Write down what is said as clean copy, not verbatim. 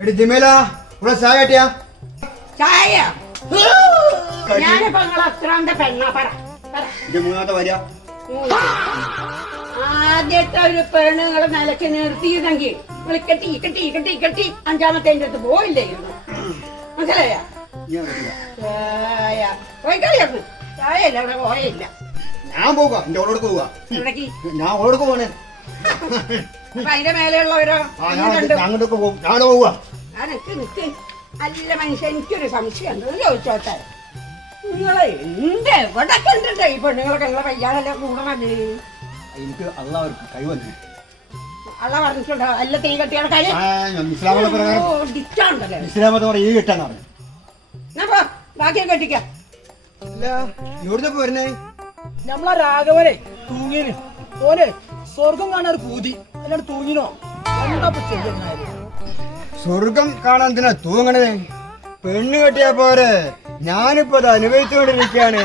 എടി ജിമേല ഇവിടെ ചായ കട്ടിയാ ചായ ഞാനിപ്പോ നിങ്ങൾ എത്രാന്റെ പെണ്ണാ പറ ഇത് മൂന്നാമത്തെ വരിക. ആദ്യത്തെ ഒരു പെണ്ണ് നിങ്ങളെ നിലക്ക് നിർത്തിയിരുന്നെങ്കിൽ നിങ്ങൾ കെട്ടി കെട്ടി കെട്ടി കെട്ടി അഞ്ചാമത്തെ അടുത്ത് പോയില്ലായിരുന്നു. മനസ്സിലായ ചായ പോയിക്കളിയാക്കും ചായ ഇല്ല അവിടെ പോയില്ല. ഞാൻ പോവാ എന്റെ ഓളോട് പോവാ. ഇവിടേക്ക് ഞാൻ ഓളോട് പോവാണ്. അപ്പൊ അതിന്റെ മേലെയുള്ളവരോ അങ്ങോട്ടൊക്കെ പോകും. ഞാൻ പോവാ. നിക്ക് നിക്ക് അല്ല മനുഷ്യ എനിക്കൊരു സംശയം ഉണ്ടെന്ന് ചോദിച്ചോട്ടെ. നിങ്ങളെ എന്ത് എവിടെ കണ്ടിട്ടേ ഈ പെണ്ണുങ്ങളൊക്കെ നിങ്ങളെ കയ്യാളെല്ലാം കൂടണത്? എനിക്ക് അള്ളാഹ് കൈ വന്നു. അള്ള പറഞ്ഞിട്ടുണ്ടോ അല്ല തീ കെട്ടിയാണ് കൈ ഇസ്ലാമത്തെ പ്രകാരം ഡിറ്റാണ്ടല്ലേ ഇസ്ലാമത്തെ പറഞ്ഞ ഈ കെട്ടാന്ന് പറഞ്ഞു. ബാക്കിയൊക്കെ കെട്ടിക്കാം. ഇല്ല ഇവിടുത്തെ പോരുന്നേ നമ്മളാ രാഘവനെ തൂങ്ങിന് ഓനെ സ്വർഗം കാണാൻ പൂതി അല്ലാണ്ട് തൂങ്ങിനോ എന്താ ചെയ്യുന്നത്? സ്വർഗം കാണാൻ എന്തിനാ തൂങ്ങണേ? പെണ്ണ് കെട്ടിയാ പോരെ. ഞാനിപ്പോ അത് അനുഭവിച്ചുകൊണ്ടിരിക്കുകയാണ്.